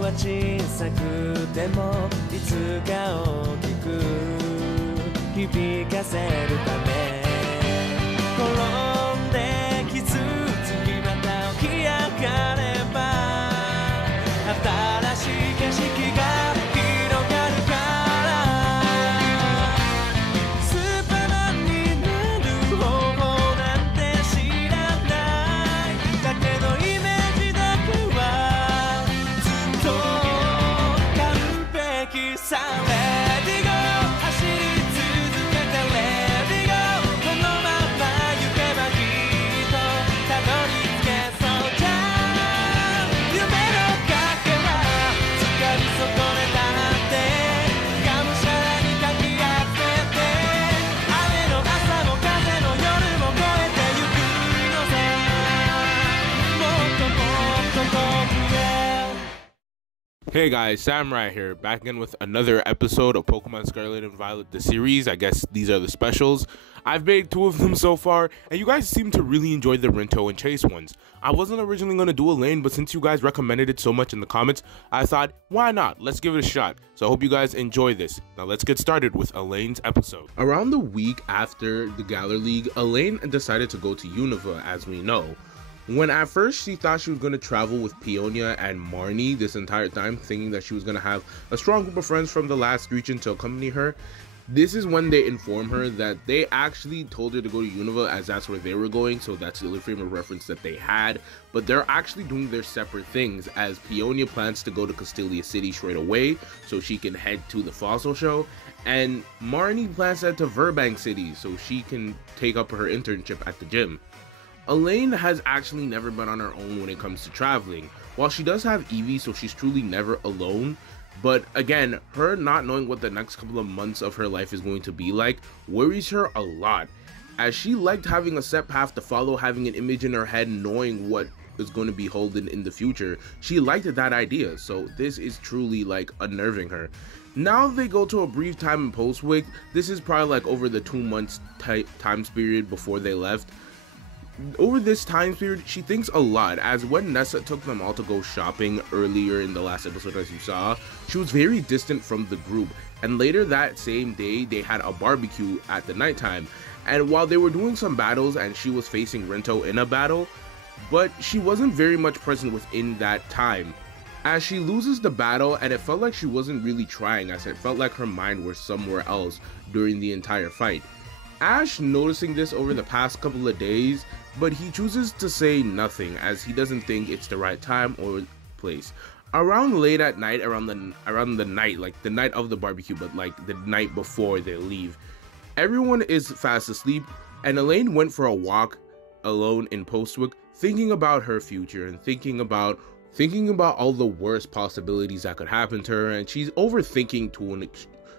は小さくてもいつか大きく響かせるため転んで傷つきまた起き上がれば新しい景色が広がるからスーパーマンになる方法なんて知らないだけどイメージだけはずっと完璧さ Let it go 走り続けて Let it go このまま行けばきっとたどり着けそうじゃん夢のかけら掴み損ねたってがむしゃらにかき合ってて雨の朝も風の夜も越えてゆくのさもっともっと遠くへ Hey guys, Samurai here, back again with another episode of Pokemon Scarlet and Violet, the series. I guess these are the specials. I've made 2 of them so far, and you guys seem to really enjoy the Rinto and Chase ones. I wasn't originally going to do Elaine, but since you guys recommended it so much in the comments, I thought, why not? Let's give it a shot. So I hope you guys enjoy this. Now let's get started with Elaine's episode. Around the week after the Galar League, Elaine decided to go to Unova, as we know. When at first she thought she was going to travel with Peonia and Marnie this entire time, thinking that she was going to have a strong group of friends from the last region to accompany her, this is when they inform her that they actually told her to go to Unova as that's where they were going, so that's the only frame of reference that they had, but they're actually doing their separate things as Peonia plans to go to Castelia City straight away so she can head to the Fossil Show, and Marnie plans to head to Verbank City so she can take up her internship at the gym. Elaine has actually never been on her own when it comes to traveling. While she does have Eevee, so she's truly never alone, but again, her not knowing what the next couple of months of her life is going to be like worries her a lot, as she liked having a set path to follow, having an image in her head, knowing what is going to be holding in the future. She liked that idea, so this is truly like unnerving her. Now they go to a brief time in Postwick. This is probably like over the 2 months time period before they left. Over this time period, she thinks a lot, as when Nessa took them all to go shopping earlier in the last episode, as you saw, she was very distant from the group, and later that same day, they had a barbecue at the nighttime, and while they were doing some battles and she was facing Rinto in a battle, but she wasn't very much present within that time, as she loses the battle, and it felt like she wasn't really trying, as it felt like her mind was somewhere else during the entire fight. Ash noticing this over the past couple of days, but he chooses to say nothing as he doesn't think it's the right time or place. Around late at night, around the night, like the night of the barbecue, but like the night before they leave, everyone is fast asleep, and Elaine went for a walk alone in Postwick, thinking about her future and thinking about all the worst possibilities that could happen to her, and she's overthinking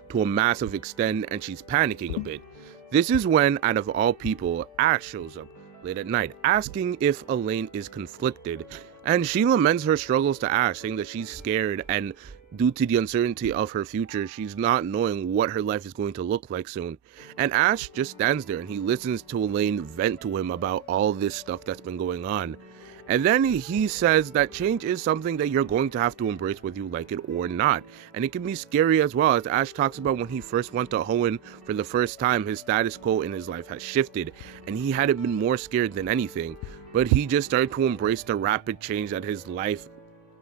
to a massive extent, and she's panicking a bit. This is when, out of all people, Ash shows up late at night, asking if Elaine is conflicted, and she laments her struggles to Ash, saying that she's scared, and due to the uncertainty of her future, she's not knowing what her life is going to look like soon. And Ash just stands there and he listens to Elaine vent to him about all this stuff that's been going on. And then he says that change is something that you're going to have to embrace whether you like it or not. And it can be scary as well, as Ash talks about when he first went to Hoenn for the first time, his status quo in his life has shifted, and he hadn't been more scared than anything. But he just started to embrace the rapid change that his life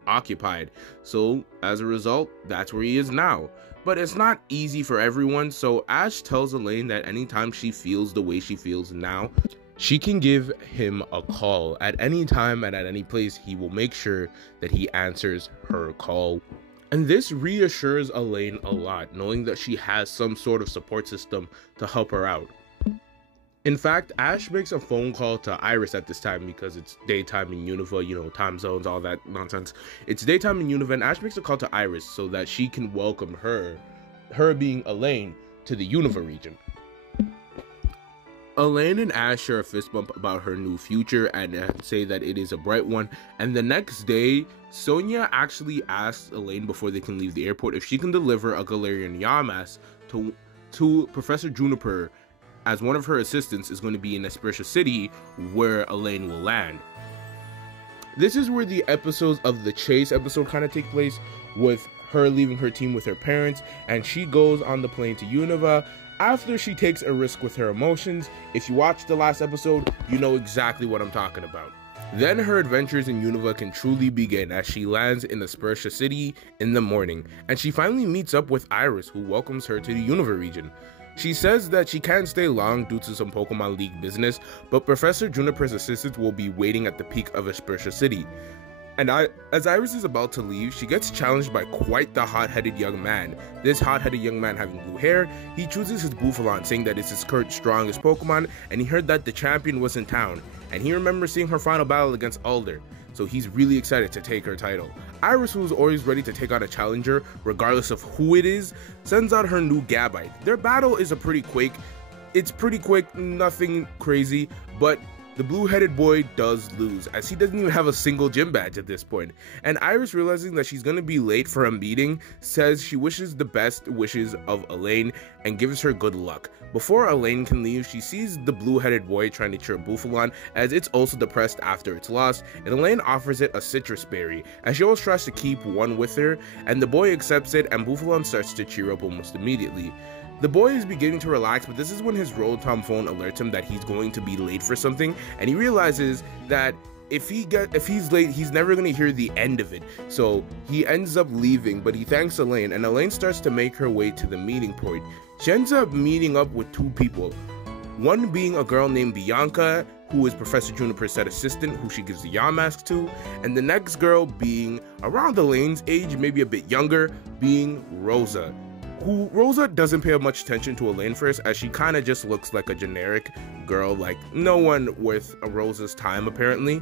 occupied. So as a result, that's where he is now. But it's not easy for everyone, so Ash tells Elaine that anytime she feels the way she feels now, she can give him a call at any time and at any place. He will make sure that he answers her call. And this reassures Elaine a lot, knowing that she has some sort of support system to help her out. In fact, Ash makes a phone call to Iris at this time because it's daytime in Unova, you know, time zones, all that nonsense. It's daytime in Unova, and Ash makes a call to Iris so that she can welcome her being Elaine, to the Unova region. Elaine and Ash share a fist bump about her new future and say that it is a bright one. And the next day, Sonia actually asks Elaine before they can leave the airport if she can deliver a Galarian Yamask to Professor Juniper, as one of her assistants is going to be in Esperia City where Elaine will land. This is where the episodes of the chase episode kind of take place, with her leaving her team with her parents, and she goes on the plane to Unova after she takes a risk with her emotions. If you watched the last episode, you know exactly what I'm talking about. Then her adventures in Unova can truly begin as she lands in the Spursha city in the morning, and she finally meets up with Iris, who welcomes her to the Unova region. She says that she can't stay long due to some Pokemon League business, but Professor Juniper's assistants will be waiting at the peak of Spursha city. And as Iris is about to leave, she gets challenged by quite the hot-headed young man. This hot-headed young man having blue hair, he chooses his Bouffalant, saying that it's his current strongest Pokemon, and he heard that the champion was in town, and he remembers seeing her final battle against Alder, so he's really excited to take her title. Iris, who is always ready to take on a challenger, regardless of who it is, sends out her new Gabite. Their battle is it's pretty quick, nothing crazy, but the blue-headed boy does lose, as he doesn't even have a single gym badge at this point. And Iris, realizing that she's gonna be late for a meeting, says she wishes the best wishes of Elaine and gives her good luck. Before Elaine can leave, she sees the blue-headed boy trying to cheer Bouffalant, as it's also depressed after its loss, and Elaine offers it a citrus berry, as she always tries to keep one with her, and the boy accepts it, and Bouffalant starts to cheer up almost immediately. The boy is beginning to relax, but this is when his Rotom phone alerts him that he's going to be late for something, and he realizes that if he's late, he's never going to hear the end of it. So he ends up leaving, but he thanks Elaine, and Elaine starts to make her way to the meeting point. She ends up meeting up with two people, one being a girl named Bianca, who is Professor Juniper's said assistant, who she gives the Yamask to, and the next girl being around Elaine's age, maybe a bit younger, being Rosa. Rosa doesn't pay much attention to Elaine first, as she kind of just looks like a generic girl, like no one worth a Rosa's time apparently.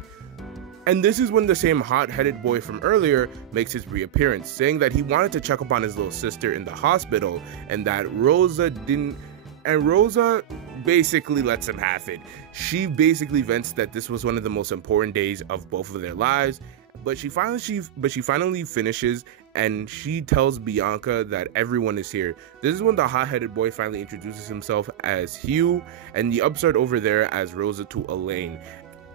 And this is when the same hot-headed boy from earlier makes his reappearance, saying that he wanted to check up on his little sister in the hospital, and that Rosa didn't, and Rosa basically lets him have it. She basically vents that this was one of the most important days of both of their lives, but she finally finishes, and she tells Bianca that everyone is here. This is when the hot-headed boy finally introduces himself as Hugh, and the upstart over there as Rosa to Elaine.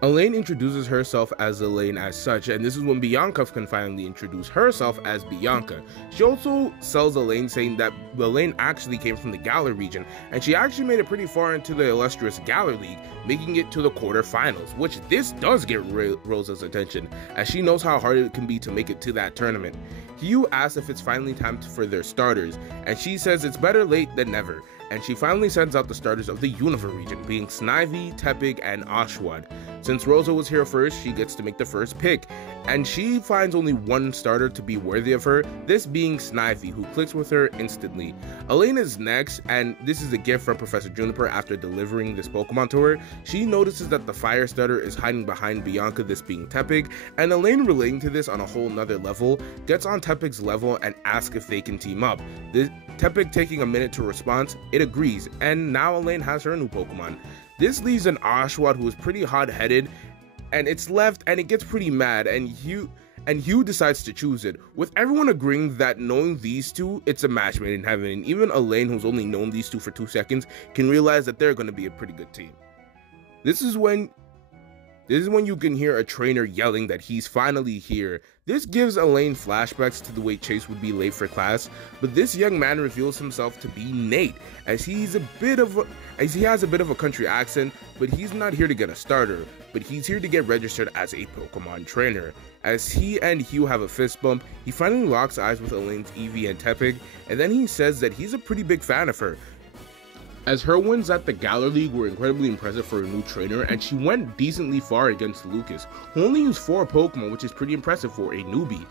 Elaine introduces herself as Elaine as such, and this is when Bianca can finally introduce herself as Bianca. She also sells Elaine, saying that Elaine actually came from the Galar region, and she actually made it pretty far into the illustrious Galar League, making it to the quarterfinals, which this does get Rosa's attention, as she knows how hard it can be to make it to that tournament. Hugh asks if it's finally time for their starters, and she says it's better late than never, and she finally sends out the starters of the Unova region, being Snivy, Tepig, and Oshawott. Since Rosa was here first, she gets to make the first pick, and she finds only one starter to be worthy of her, this being Snivy, who clicks with her instantly. Elaine is next, and this is a gift from Professor Juniper after delivering this Pokemon to her. She notices that the fire starter is hiding behind Bianca, this being Tepig, and Elaine, relating to this on a whole nother level, gets on Tepig's level and asks if they can team up. Tepig taking a minute to respond, it agrees, and now Elaine has her new Pokemon. This leaves an Oshawott who is pretty hot-headed, and it's left, and it gets pretty mad, and Hugh decides to choose it, with everyone agreeing that knowing these two, it's a match made in heaven, and even Elaine, who's only known these two for 2 seconds, can realize that they're going to be a pretty good team. This is when you can hear a trainer yelling that he's finally here. This gives Elaine flashbacks to the way Chase would be late for class, but this young man reveals himself to be Nate, as he has a bit of a country accent, but he's not here to get a starter, but he's here to get registered as a Pokemon trainer. As he and Hugh have a fist bump, he finally locks eyes with Elaine's Eevee and Tepig, and then he says that he's a pretty big fan of her, as her wins at the Galar League were incredibly impressive for a new trainer, and she went decently far against Lucas, who only used 4 Pokemon, which is pretty impressive for a newbie.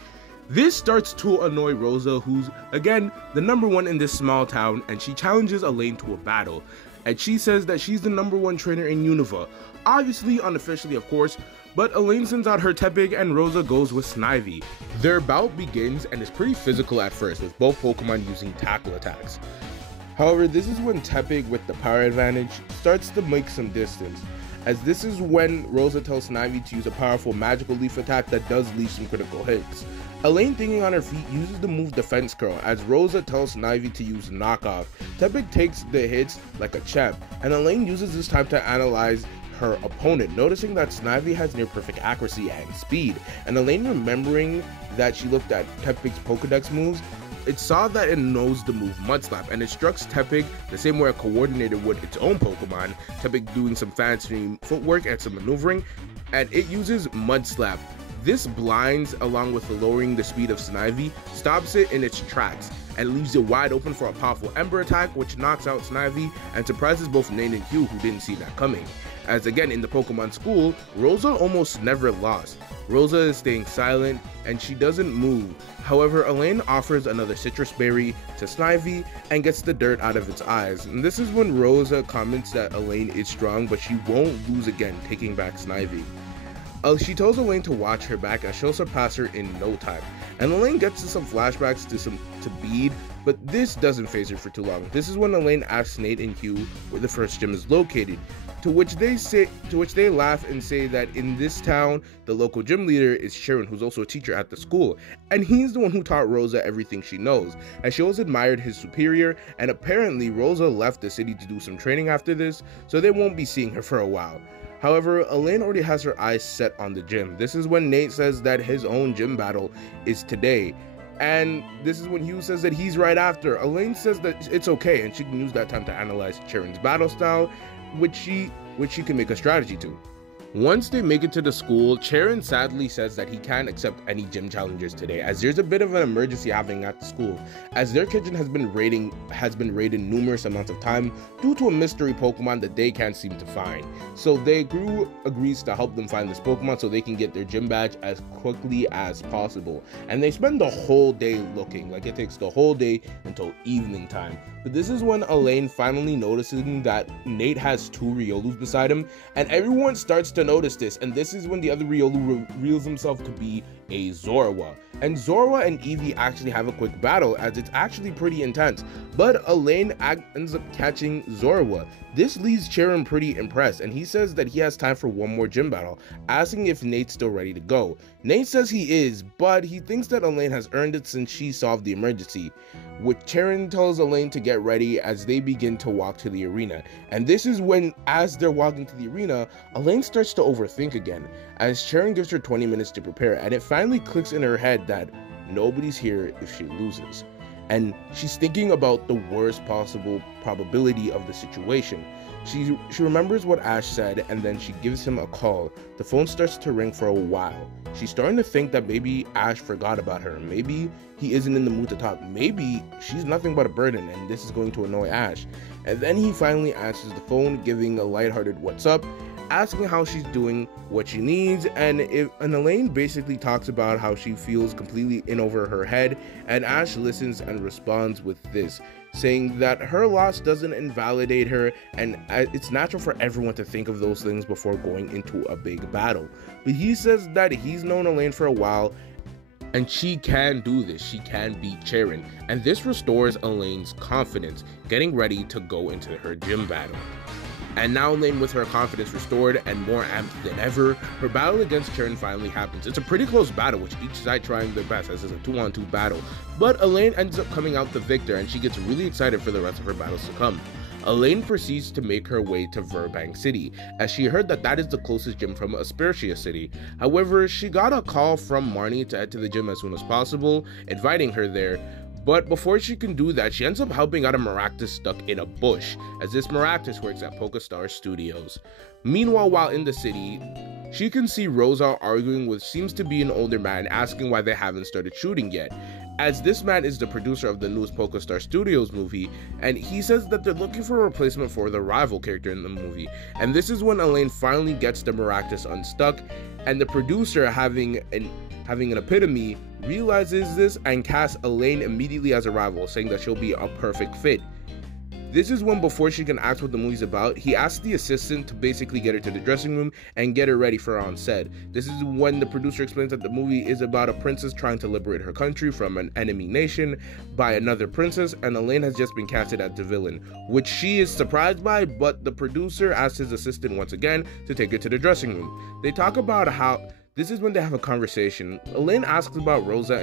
This starts to annoy Rosa, who's, again, the number 1 in this small town, and she challenges Elaine to a battle, and she says that she's the number 1 trainer in Unova, obviously unofficially of course, but Elaine sends out her Tepig and Rosa goes with Snivy. Their bout begins and is pretty physical at first, with both Pokemon using tackle attacks. However, this is when Tepig, with the power advantage, starts to make some distance, as this is when Rosa tells Snivy to use a powerful magical leaf attack that does leave some critical hits. Elaine, thinking on her feet, uses the move Defense Curl, as Rosa tells Snivy to use Knockoff. Tepig takes the hits like a champ, and Elaine uses this time to analyze her opponent, noticing that Snivy has near perfect accuracy and speed, and Elaine, remembering that she looked at Tepig's Pokedex moves, it saw that it knows the move Mud Slap, and it struck Tepig the same way it coordinated with its own Pokemon, Tepig doing some fancy footwork and some maneuvering, and it uses Mud Slap. This blinds, along with lowering the speed of Snivy, stops it in its tracks, and leaves it wide open for a powerful Ember attack, which knocks out Snivy and surprises both Nate and Hugh, who didn't see that coming. As again, in the Pokemon School, Rosa almost never lost. Rosa is staying silent, and she doesn't move. However, Elaine offers another citrus berry to Snivy and gets the dirt out of its eyes. And this is when Rosa comments that Elaine is strong, but she won't lose again, taking back Snivy. She tells Elaine to watch her back as she'll surpass her in no time. And Elaine gets to some flashbacks to Bede, but this doesn't phase her for too long. This is when Elaine asks Nate and Hugh where the first gym is located, to which they laugh and say that in this town, the local gym leader is Sharon, who's also a teacher at the school, and he's the one who taught Rosa everything she knows, and she always admired his superior, and apparently Rosa left the city to do some training after this, so they won't be seeing her for a while. However, Elaine already has her eyes set on the gym. This is when Nate says that his own gym battle is today, and this is when Hugh says that he's right after. Elaine says that it's okay, and she can use that time to analyze Sharon's battle style, which she can make a strategy to. Once they make it to the school, Charon sadly says that he can't accept any gym challengers today, as there's a bit of an emergency happening at the school, as their kitchen has been raided numerous amounts of time due to a mystery Pokemon that they can't seem to find. So their crew agrees to help them find this Pokemon so they can get their gym badge as quickly as possible. And they spend the whole day looking, like it takes the whole day until evening time. But this is when Elaine finally noticing that Nate has two Riolus beside him, and everyone starts to notice this, and this is when the other Riolu reveals himself to be a Zorua. And Zorua and Eevee actually have a quick battle, as it's actually pretty intense, but Elaine ends up catching Zorua. This leaves Charon pretty impressed, and he says that he has time for one more gym battle, asking if Nate's still ready to go. Nate says he is, but he thinks that Elaine has earned it since she solved the emergency, which Charon tells Elaine to get ready as they begin to walk to the arena. And this is when, as they're walking to the arena, Elaine starts to overthink again, as Charon gives her 20 minutes to prepare, and it finally clicks in her head that nobody's here if she loses. And she's thinking about the worst possible probability of the situation. She remembers what Ash said, and then she gives him a call. The phone starts to ring for a while. She's starting to think that maybe Ash forgot about her. Maybe he isn't in the mood to talk. Maybe she's nothing but a burden, and this is going to annoy Ash. And then he finally answers the phone, giving a lighthearted "what's up?" asking how she's doing, what she needs, and Elaine basically talks about how she feels completely in over her head, and Ash listens and responds with this, saying that her loss doesn't invalidate her, and it's natural for everyone to think of those things before going into a big battle. But he says that he's known Elaine for a while, and she can do this. She can beat Charon, and this restores Elaine's confidence, getting ready to go into her gym battle. And now Elaine, with her confidence restored and more amped than ever, her battle against Charon finally happens. It's a pretty close battle, with each side trying their best, as it's a 2-on-2 battle. But Elaine ends up coming out the victor, and she gets really excited for the rest of her battles to come. Elaine proceeds to make her way to Verbank City, as she heard that that is the closest gym from Aspertia City. However, she got a call from Marnie to head to the gym as soon as possible, inviting her there. But before she can do that, she ends up helping out a Maractus stuck in a bush, as this Maractus works at PokeStar Studios. Meanwhile, while in the city, she can see Rosa arguing with seems to be an older man, asking why they haven't started shooting yet, as this man is the producer of the newest PokeStar Studios movie, and he says that they're looking for a replacement for the rival character in the movie. And this is when Elaine finally gets the Maractus unstuck, and the producer, having an epitome, realizes this and casts Elaine immediately as a rival, saying that she'll be a perfect fit. This is when, before she can ask what the movie's about, he asks the assistant to basically get her to the dressing room and get her ready for on set. This is when the producer explains that the movie is about a princess trying to liberate her country from an enemy nation by another princess, and Elaine has just been casted as the villain, which she is surprised by, but the producer asks his assistant once again to take her to the dressing room. They talk about This is when they have a conversation. Elaine asks about Rosa,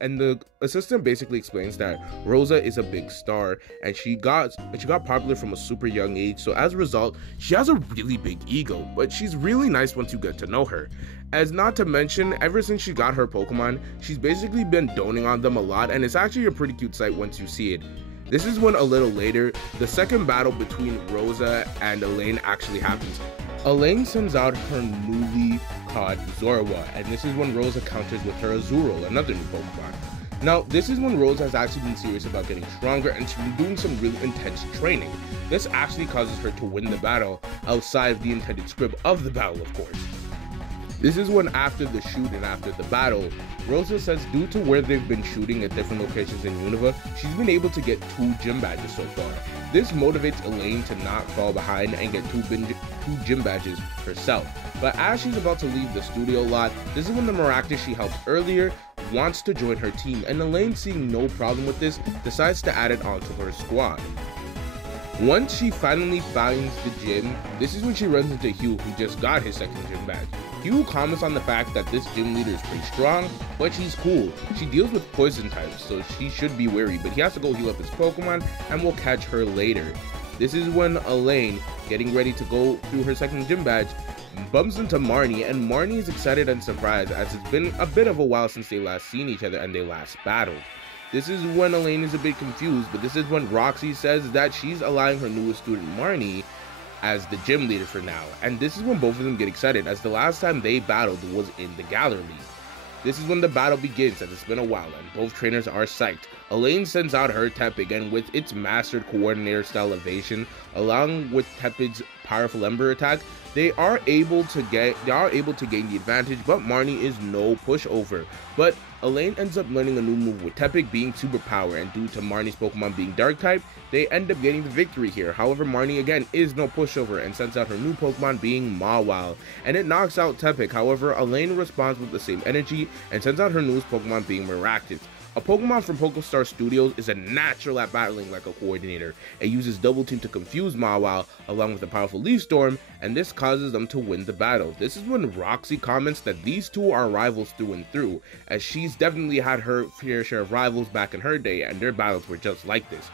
and the assistant basically explains that Rosa is a big star and she got popular from a super young age. So as a result, she has a really big ego, but she's really nice once you get to know her. As not to mention, ever since she got her Pokemon, she's basically been doting on them a lot, and it's actually a pretty cute sight once you see it. This is when a little later, the second battle between Rosa and Elaine actually happens. Elaine sends out her newly caught Zorua, and this is when Rosa counters with her Azurill, another new Pokemon. Now, this is when Rosa has actually been serious about getting stronger, and she's been doing some really intense training. This actually causes her to win the battle, outside of the intended script of the battle, of course. This is when, after the shoot and after the battle, Rosa says due to where they've been shooting at different locations in Unova, she's been able to get 2 gym badges so far. This motivates Elaine to not fall behind and get 2 gym badges herself. But as she's about to leave the studio lot, this is when the Maractus she helped earlier wants to join her team, and Elaine, seeing no problem with this, decides to add it onto her squad. Once she finally finds the gym, this is when she runs into Hugh, who just got his 2nd gym badge. Hugh comments on the fact that this gym leader is pretty strong, but she's cool. She deals with poison types, so she should be wary, but he has to go heal up his Pokemon, and we'll catch her later. This is when Elaine, getting ready to go through her 2nd gym badge, bumps into Marnie, and Marnie is excited and surprised as it's been a bit of a while since they last seen each other and they last battled. This is when Elaine is a bit confused, but this is when Roxy says that she's allowing her newest student Marnie as the gym leader for now, and this is when both of them get excited, as the last time they battled was in the Galar League. This is when the battle begins, as it's been a while and both trainers are psyched. Elaine sends out her Tepig, and with its mastered coordinator style evasion, along with Tepig's powerful Ember attack, they are able to gain the advantage, but Marnie is no pushover. But Elaine ends up learning a new move with Tepig being superpower, and due to Marnie's Pokemon being dark type, they end up getting the victory here. However, Marnie again is no pushover and sends out her new Pokemon being Mawile, and it knocks out Tepig. However, Elaine responds with the same energy and sends out her newest Pokemon being Maractus. A Pokemon from PokeStar Studios is a natural at battling like a coordinator. It uses Double Team to confuse Mawile along with a powerful Leaf Storm, and this causes them to win the battle. This is when Roxy comments that these two are rivals through and through, as she's definitely had her fair share of rivals back in her day, and their battles were just like this.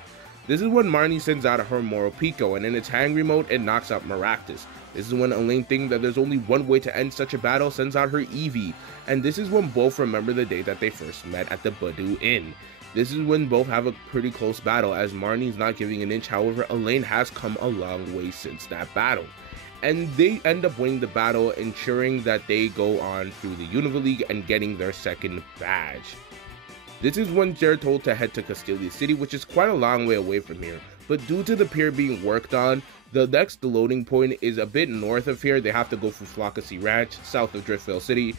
This is when Marnie sends out her Morpeko, and in its hangry mode, it knocks out Maractus. This is when Elaine, thinking that there's only one way to end such a battle, sends out her Eevee, and this is when both remember the day that they first met at the Badoo Inn. This is when both have a pretty close battle, as Marnie's not giving an inch. However, Elaine has come a long way since that battle, and they end up winning the battle, ensuring that they go on through the Unova League and getting their 2nd badge. This is when they're told to head to Castelia City, which is quite a long way away from here, but due to the pier being worked on, the next loading point is a bit north of here. They have to go through Flockacy Ranch, south of Driftvale City,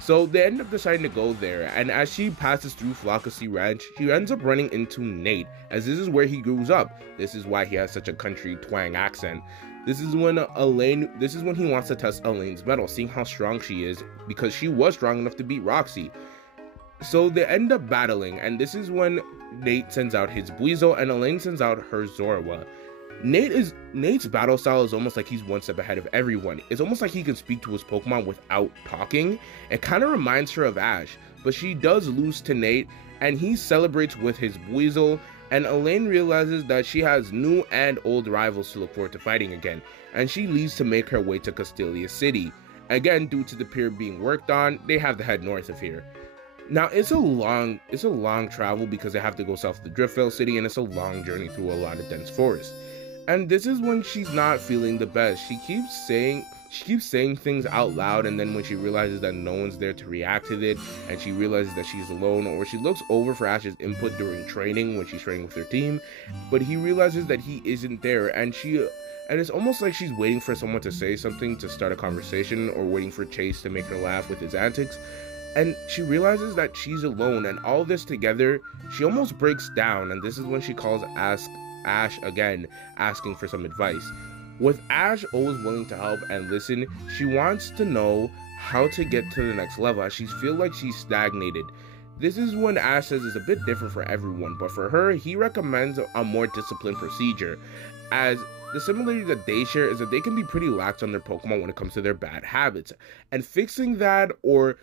so they end up deciding to go there, and as she passes through Flockacy Ranch, she ends up running into Nate, as this is where he grows up. This is why he has such a country twang accent. This is when he wants to test Elaine's mettle, seeing how strong she is, because she was strong enough to beat Roxy. So they end up battling, and this is when Nate sends out his Buizel and Elaine sends out her Zorua. Nate's battle style is almost like he's one step ahead of everyone. It's almost like he can speak to his Pokemon without talking. It kind of reminds her of Ash, but she does lose to Nate, and he celebrates with his Buizel, and Elaine realizes that she has new and old rivals to look forward to fighting again, and she leaves to make her way to Castelia City. Again, due to the pier being worked on, they have to head north of here. Now, it's a long travel because they have to go south of the Driftvale City, and it's a long journey through a lot of dense forest. And this is when she's not feeling the best. She keeps saying things out loud, and then when she realizes that no one's there to react to it, and she realizes that she's alone, or she looks over for Ash's input during training when she's training with her team, but he realizes that he isn't there, and it's almost like she's waiting for someone to say something to start a conversation, or waiting for Chase to make her laugh with his antics. And she realizes that she's alone, and all this together, she almost breaks down, and this is when she calls Ash again, asking for some advice. With Ash always willing to help and listen, she wants to know how to get to the next level, as she feels like she's stagnated. This is when Ash says it's a bit different for everyone, but for her, he recommends a more disciplined procedure, as The similarity that they share is that they can be pretty lax on their Pokemon when it comes to their bad habits, and fixing that or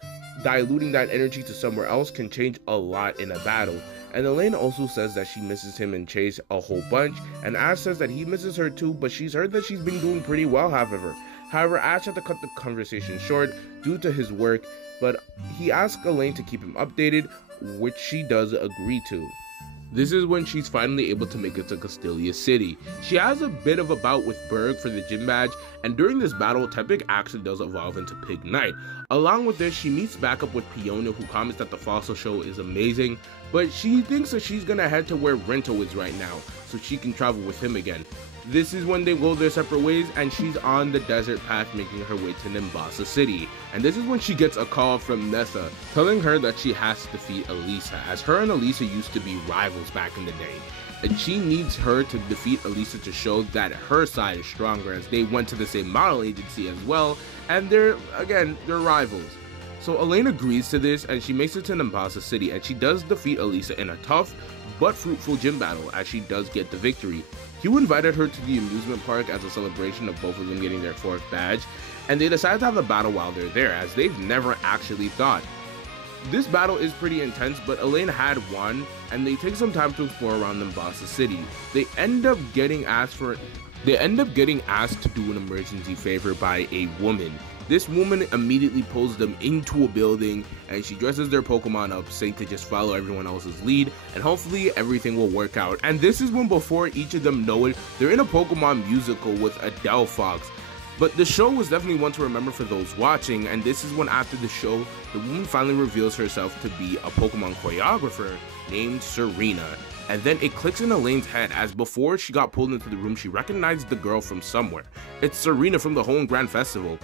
diluting that energy to somewhere else can change a lot in a battle. And Elaine also says that she misses him and Chase a whole bunch, and Ash says that he misses her too, but she's heard that she's been doing pretty well, however. Ash had to cut the conversation short due to his work, but he asks Elaine to keep him updated, which she does agree to. This is when she's finally able to make it to Castelia City. She has a bit of a bout with Berg for the gym badge, and during this battle, Tepig actually does evolve into Pig Knight. Along with this, she meets back up with Peony, who comments that the fossil show is amazing, but she thinks that she's gonna head to where Rento is right now, so she can travel with him again. This is when they go their separate ways, and she's on the desert path making her way to Nimbasa City. And this is when she gets a call from Nessa, telling her that she has to defeat Elisa, as her and Elisa used to be rivals back in the day. And she needs her to defeat Elisa to show that her side is stronger, as they went to the same model agency as well, and they're rivals. So Elaine agrees to this, and she makes it to Nimbasa City, and she does defeat Elisa in a tough but fruitful gym battle, as she does get the victory. Hugh invited her to the amusement park as a celebration of both of them getting their 4th badge, and they decide to have a battle while they're there, as they've never actually fought. This battle is pretty intense, but Elaine had won, and they take some time to explore around Nimbasa City. They end up getting asked to do an emergency favor by a woman. This woman immediately pulls them into a building, and she dresses their Pokemon up, saying to just follow everyone else's lead, and hopefully everything will work out. And this is when, before each of them know it, they're in a Pokemon musical with a Delphox. But the show was definitely one to remember for those watching, and this is when, after the show, the woman finally reveals herself to be a Pokemon choreographer named Serena. And then it clicks in Elaine's head, as before she got pulled into the room, she recognized the girl from somewhere. It's Serena from the Hoenn Grand Festival.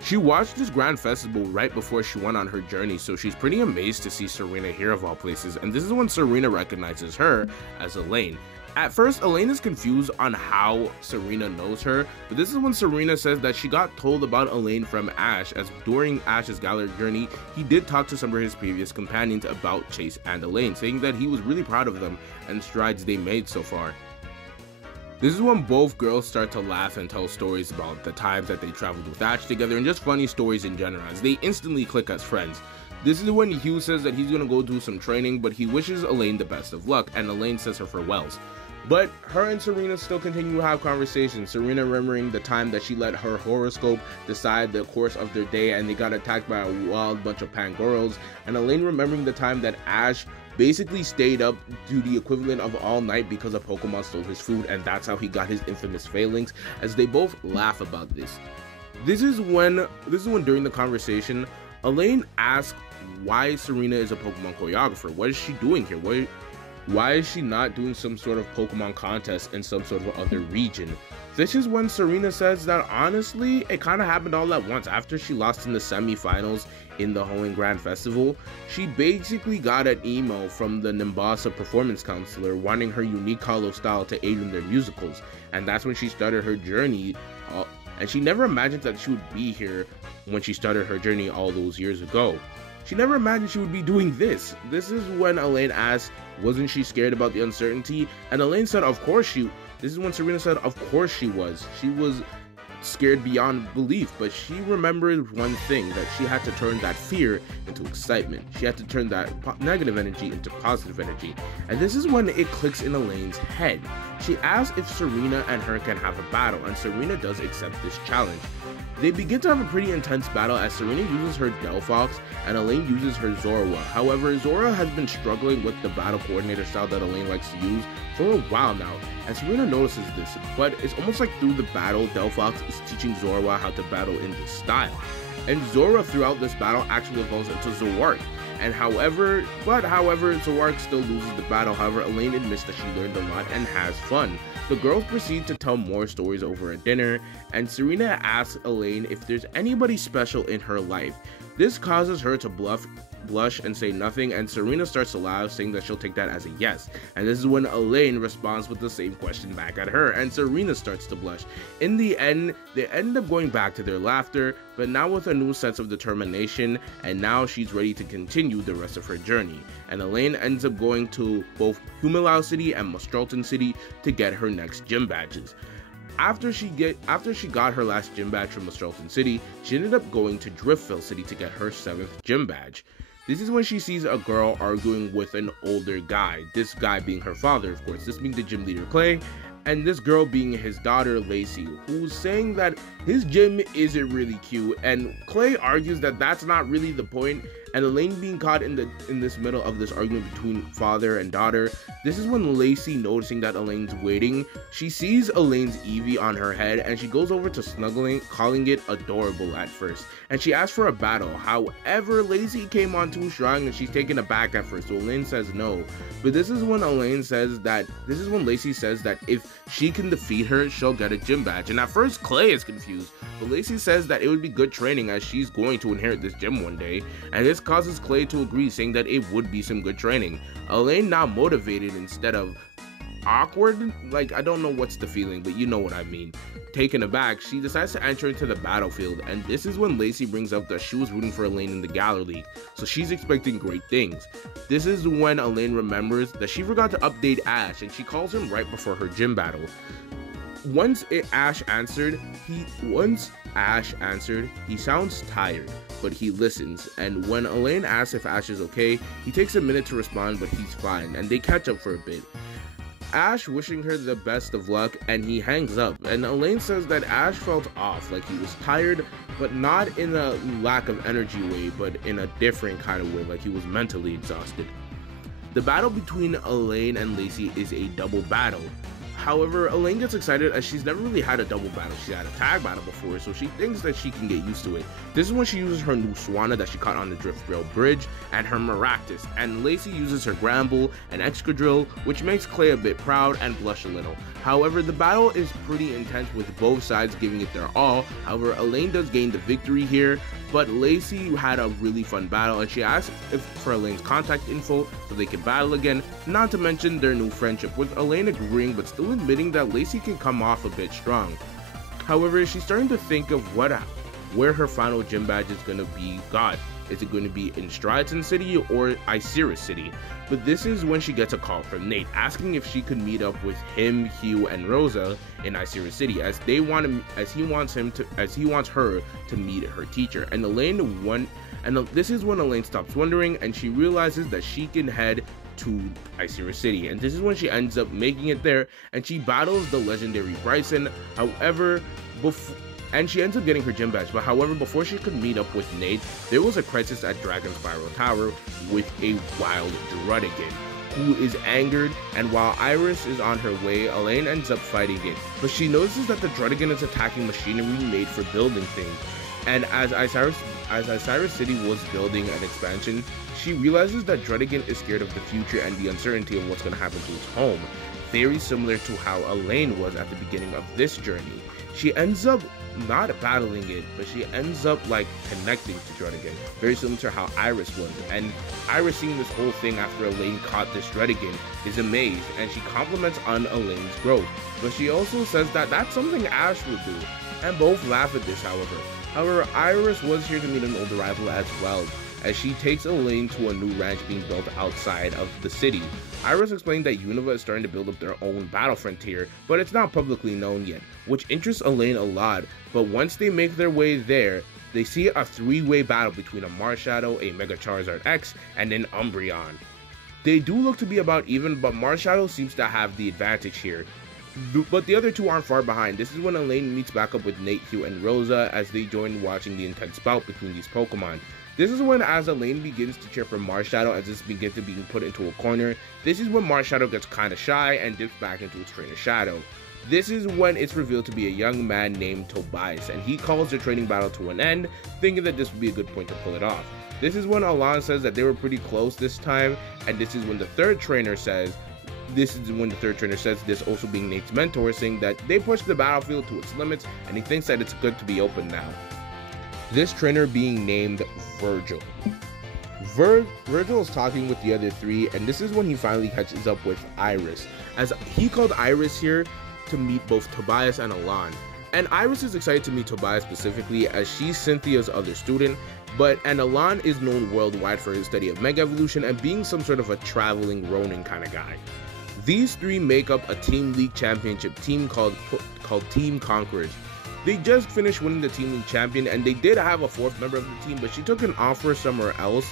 She watched this Grand Festival right before she went on her journey, so she's pretty amazed to see Serena here of all places, and this is when Serena recognizes her as Elaine. At first, Elaine is confused on how Serena knows her, but this is when Serena says that she got told about Elaine from Ash, as during Ash's Galar journey, he did talk to some of his previous companions about Chase and Elaine, saying that he was really proud of them and strides they made so far. This is when both girls start to laugh and tell stories about the times that they traveled with Ash together, and just funny stories in general, as they instantly click as friends. This is when Hugh says that he's gonna go do some training, but he wishes Elaine the best of luck, and Elaine says her farewells. But her and Serena still continue to have conversations, Serena remembering the time that she let her horoscope decide the course of their day and they got attacked by a wild bunch of Pangoros, and Elaine remembering the time that Ash basically stayed up to the equivalent of all night because a Pokemon stole his food, and that's how he got his infamous failings, as they both laugh about this. This is when during the conversation, Elaine asks why Serena is a Pokemon choreographer. What is she doing here? Why is she not doing some sort of Pokemon contest in some sort of other region? This is when Serena says that honestly, it kind of happened all at once. After she lost in the semifinals in the Hoenn Grand Festival, she basically got an email from the Nimbasa performance counselor wanting her unique hollow style to aid in their musicals. And that's when she started her journey. And she never imagined that she would be here when she started her journey all those years ago. She never imagined she would be doing this. This is when Elaine asked, wasn't she scared about the uncertainty? And Elaine said, of course she. This is when Serena said, of course she was. She was scared beyond belief, but she remembered one thing, that she had to turn that fear into excitement. She had to turn that negative energy into positive energy. And this is when it clicks in Elaine's head. She asks if Serena and her can have a battle, and Serena does accept this challenge. They begin to have a pretty intense battle as Serena uses her Delphox and Elaine uses her Zorua. However, Zorua has been struggling with the battle coordinator style that Elaine likes to use for a while now, and Serena notices this, but it's almost like through the battle, Delphox is teaching Zorua how to battle in this style. And Zorua throughout this battle actually evolves into Zoroark. And however, Zoroark still loses the battle. However, Elaine admits that she learned a lot and has fun. The girls proceed to tell more stories over a dinner, and Serena asks Elaine if there's anybody special in her life. This causes her to blush and say nothing, and Serena starts to laugh, saying that she'll take that as a yes. And this is when Elaine responds with the same question back at her, and Serena starts to blush. In the end, they end up going back to their laughter, but now with a new sense of determination, and now she's ready to continue the rest of her journey. And Elaine ends up going to both Humilau City and Mostralton City to get her next gym badges. After she got her last gym badge from Charlton City, she ended up going to Driftville City to get her 7th gym badge. This is when she sees a girl arguing with an older guy, this guy being her father, of course, this being the gym leader Clay, and this girl being his daughter Lacey, who's saying that his gym isn't really cute, and Clay argues that that's not really the point, and Elaine being caught in this middle of this argument between father and daughter. This is when Lacey, noticing that Elaine's waiting, she sees Elaine's Eevee on her head, and she goes over to snuggling, calling it adorable at first, and she asks for a battle. However, Lacey came on too strong and she's taken aback at first, so Elaine says no. But this is when Lacey says that if she can defeat her, she'll get a gym badge. And at first, Clay is confused, but Lacey says that it would be good training as she's going to inherit this gym one day, and this causes Clay to agree, saying that it would be some good training. Elaine, now motivated instead of awkward, like, I don't know what's the feeling, but you know what I mean, taken aback, she decides to enter into the battlefield, and this is when Lacey brings up that she was rooting for Elaine in the Galar League, so she's expecting great things. This is when Elaine remembers that she forgot to update Ash, and she calls him right before her gym battle. Once Ash answered, he sounds tired, but he listens, and when Elaine asks if Ash is okay, he takes a minute to respond, but he's fine, and they catch up for a bit. Ash wishing her the best of luck, and he hangs up, and Elaine says that Ash felt off, like he was tired, but not in a lack of energy way, but in a different kind of way, like he was mentally exhausted. The battle between Elaine and Lacey is a double battle. However, Elaine gets excited as she's never really had a double battle. She had a tag battle before, so she thinks that she can get used to it. This is when she uses her new Swanna that she caught on the Driftrail Bridge, and her Maractus, and Lacey uses her Gramble and Excadrill, which makes Clay a bit proud and blush a little. However, the battle is pretty intense with both sides giving it their all. However, Elaine does gain the victory here, but Lacey had a really fun battle, and she asks for Elaine's contact info so they can battle again, not to mention their new friendship, with Elaine agreeing but still admitting that Lacey can come off a bit strong. However, she's starting to think of where her final gym badge is going to be got. Is it going to be in Striaton City or Iciris City? But this is when she gets a call from Nate asking if she could meet up with him, Hugh, and Rosa in Iciris City, as he wants her to meet her teacher. And this is when Elaine stops wondering, and she realizes that she can head to Iciris City, and this is when she ends up making it there, and she battles the legendary Bryson. However, and she ends up getting her gym badge, but however, before she could meet up with Nate, there was a crisis at Dragon Spiral Tower with a wild Druddigan, who is angered, and while Iris is on her way, Elaine ends up fighting it, but she notices that the Druddigan is attacking machinery made for building things, and as Iciris City was building an expansion, she realizes that Druddigan is scared of the future and the uncertainty of what's going to happen to its home, very similar to how Elaine was at the beginning of this journey. She ends up not battling it, but she ends up like connecting to Druddigan, very similar to how Iris was. And Iris, seeing this whole thing after Elaine caught this Druddigan, is amazed, and she compliments on Elaine's growth, but she also says that that's something Ash would do, and both laugh at this. However, Iris was here to meet an old rival as well, as she takes Elaine to a new ranch being built outside of the city. Iris explained that Unova is starting to build up their own battle frontier, but it's not publicly known yet, which interests Elaine a lot. But once they make their way there, they see a three-way battle between a Marshadow, a Mega Charizard X, and an Umbreon. They do look to be about even, but Marshadow seems to have the advantage here. But the other two aren't far behind. This is when Elaine meets back up with Nate, Hugh, and Rosa as they join watching the intense bout between these Pokemon. This is when, as Elaine begins to cheer for Marshadow as this begins to being put into a corner, this is when Marshadow gets kinda shy and dips back into its trainer Shadow. This is when it's revealed to be a young man named Tobias, and he calls the training battle to an end, thinking that this would be a good point to pull it off. This is when Alon says that they were pretty close this time, and this is when the third trainer says, this also being Nate's mentor, saying that they pushed the battlefield to its limits, and he thinks that it's good to be open now. This trainer being named Virgil. Virgil is talking with the other three, and this is when he finally catches up with Iris, as he called Iris here to meet both Tobias and Alon. And Iris is excited to meet Tobias specifically as she's Cynthia's other student, and Alon is known worldwide for his study of Mega Evolution and being some sort of a traveling Ronin kind of guy. These three make up a Team League Championship team called called Team Conquerors. They just finished winning the Team League champion, and they did have a fourth member of the team, but she took an offer somewhere else.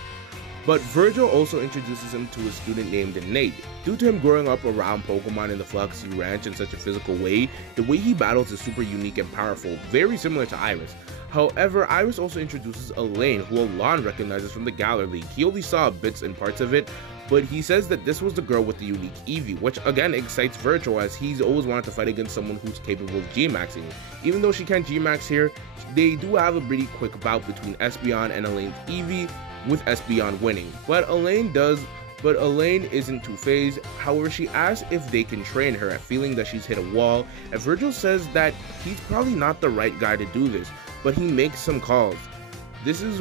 But Virgil also introduces him to a student named Nate. Due to him growing up around Pokemon in the Fluxy Ranch in such a physical way, the way he battles is super unique and powerful, very similar to Iris. However, Iris also introduces Elaine, who Alon recognizes from the Galar League. He only saw bits and parts of it, but he says that this was the girl with the unique Eevee, which again excites Virgil as he's always wanted to fight against someone who's capable of G-Maxing. Even though she can't G-Max here, they do have a pretty quick bout between Espeon and Elaine's Eevee, with Espeon winning. But Elaine isn't too phased. However, she asks if they can train her, feeling that she's hit a wall, and Virgil says that he's probably not the right guy to do this, but he makes some calls. This is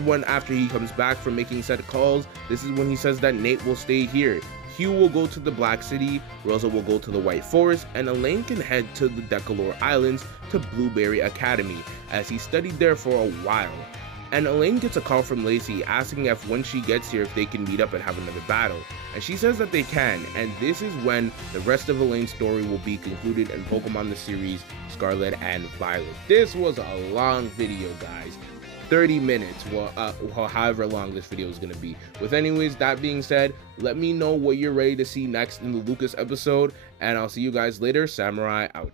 when, after he comes back from making said calls, this is when he says that Nate will stay here. Hugh will go to the Black City, Rosa will go to the White Forest, and Elaine can head to the Decalore Islands to Blueberry Academy, as he studied there for a while. And Elaine gets a call from Lacey asking if when she gets here if they can meet up and have another battle, and she says that they can, and this is when the rest of Elaine's story will be concluded in Pokemon the series Scarlet and Violet. This was a long video, guys. 30 minutes, however long this video is going to be. With anyways, that being said, let me know what you're ready to see next in the Lucas episode, and I'll see you guys later. Samurai out.